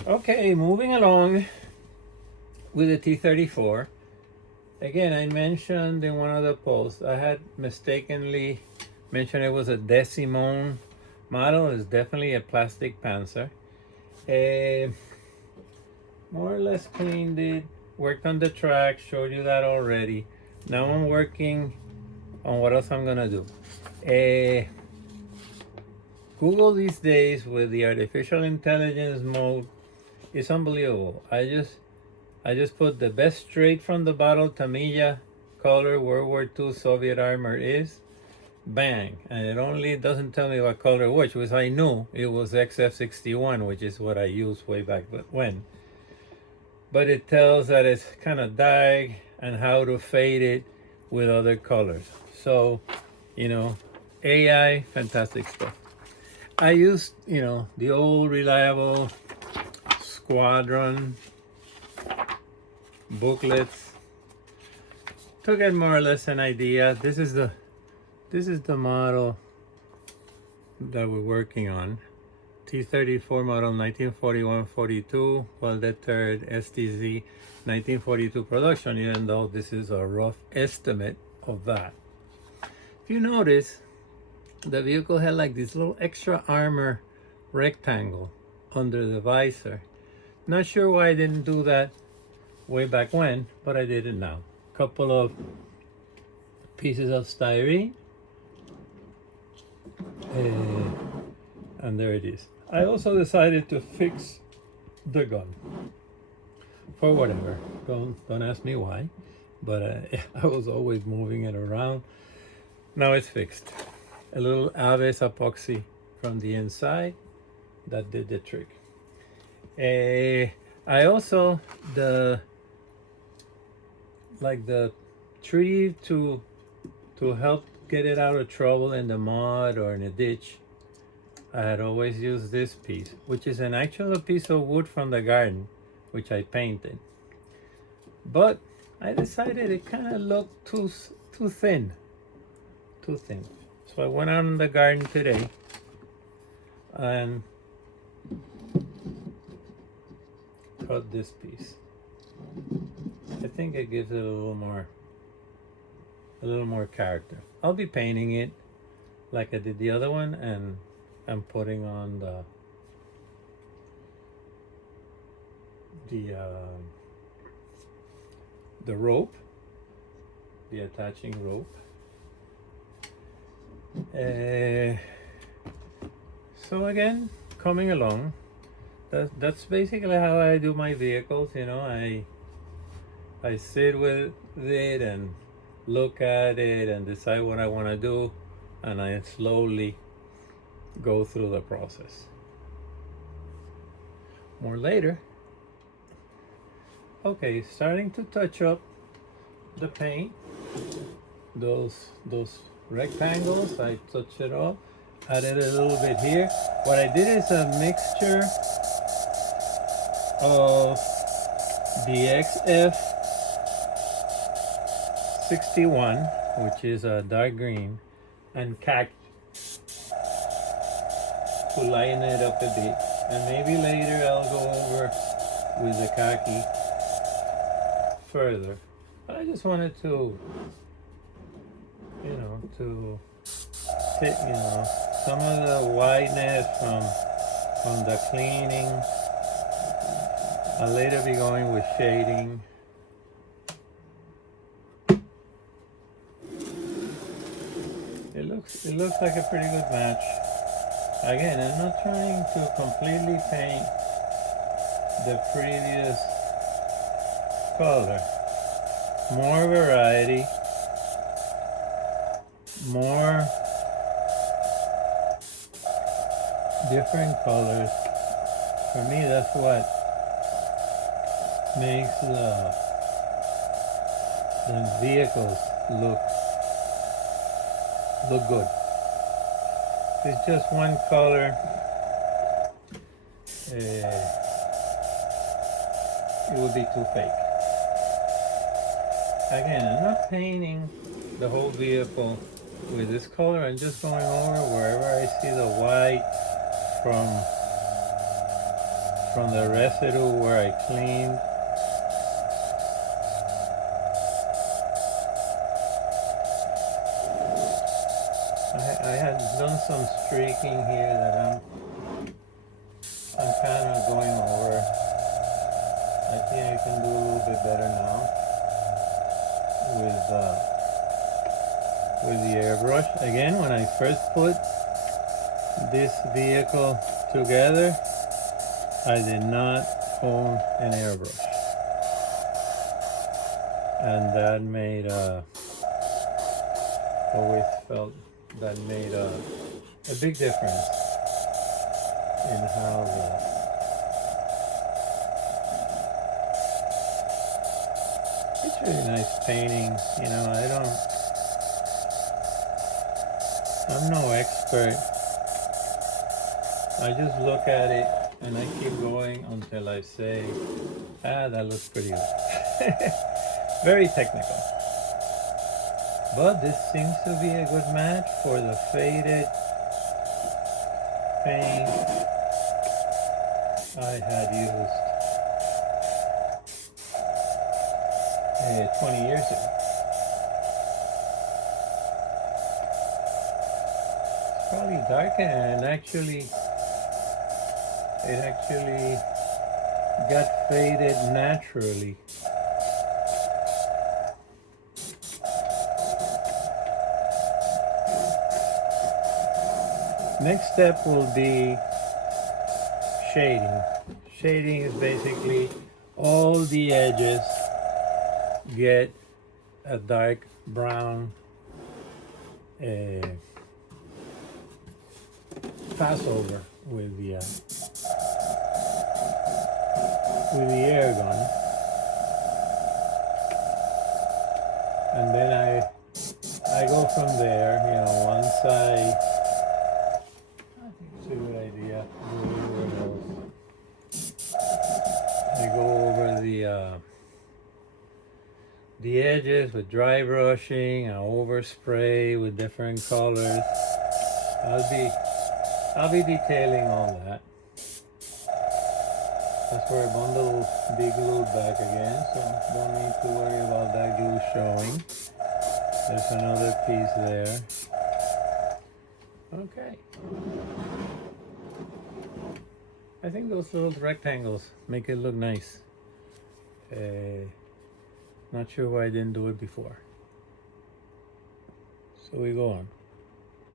Okay, moving along with the T34. Again, I mentioned in one of the posts, I had mistakenly mentioned it was a Decimone model. It's definitely a PlasticPanzer. More or less cleaned it, worked on the track, showed you that already. Now I'm working on what else I'm gonna do. Google these days with the artificial intelligence mode is unbelievable. I just put the best straight from the bottle Tamiya color World War II Soviet armor is. Bang. And it only doesn't tell me what color which I knew it was XF61, which is what I used way back when. But it tells that it's kind of dyed and how to fade it with other colors. So, you know, AI, fantastic stuff. I used, the old reliable Squadron booklets to get more or less an idea. This is the model that we're working on. T34 model 1941-42, well-deterred STZ 1942 production, even though this is a rough estimate of that. If you notice, the vehicle had like this little extra armor rectangle under the visor. Not sure why I didn't do that way back when, but I did it now. Couple of pieces of styrene, and there it is. I also decided to fix the gun for whatever. Don't ask me why, but I was always moving it around. Now it's fixed. A little Aves epoxy from the inside that did the trick. I also the tree to help get it out of trouble in the mud or in a ditch. I had always used this piece, which is an actual piece of wood from the garden, which I painted. But I decided it kind of looked too thin. So I went out in the garden today and cut this piece. I think it gives it a little more character. I'll be painting it like I did the other one, and I'm putting on the rope, the attaching rope. So again, coming along. That's basically how I do my vehicles. I sit with it and look at it and decide what I want to do, and I slowly go through the process. More later. Okay, starting to touch up the paint. Those rectangles, I touched it up, added a little bit here. What I did is a mixture of the XF61, which is a dark green, and khaki to lighten it up a bit. And maybe later I'll go over with the khaki further. But I just wanted to take, some of the whiteness from the cleaning. I'll later be going with shading. It looks like a pretty good match. Again, I'm not trying to completely paint the previous color. More variety, more different colors. For me, that's what makes the vehicles look good. If it's just one color, it would be too fake. Again, I'm not painting the whole vehicle with this color. I'm just going over wherever I see the white from the residue where I cleaned. I had done some streaking here that I'm kind of going over. I think I can do a little bit better now with the airbrush. Again, when I first put this vehicle together, I did not own an airbrush, and that made always felt that made a big difference in how it's really nice painting. You know, I'm no expert. I just look at it and I keep going until I say, ah, that looks pretty good. Very technical. But this seems to be a good match for the faded paint I had used 20 years ago. It's probably darker, and it actually got faded naturally. Next step will be shading. Shading is basically all the edges get a dark brown pass over with the air gun, and then I go from there. You know, once I think it's a good idea. I go over the edges with dry brushing. I overspray with different colors. I'll be detailing all that. That's where I bundle be glued back again, so don't need to worry about that glue showing. There's another piece there. Okay. I think those little rectangles make it look nice. Not sure why I didn't do it before. So we go on.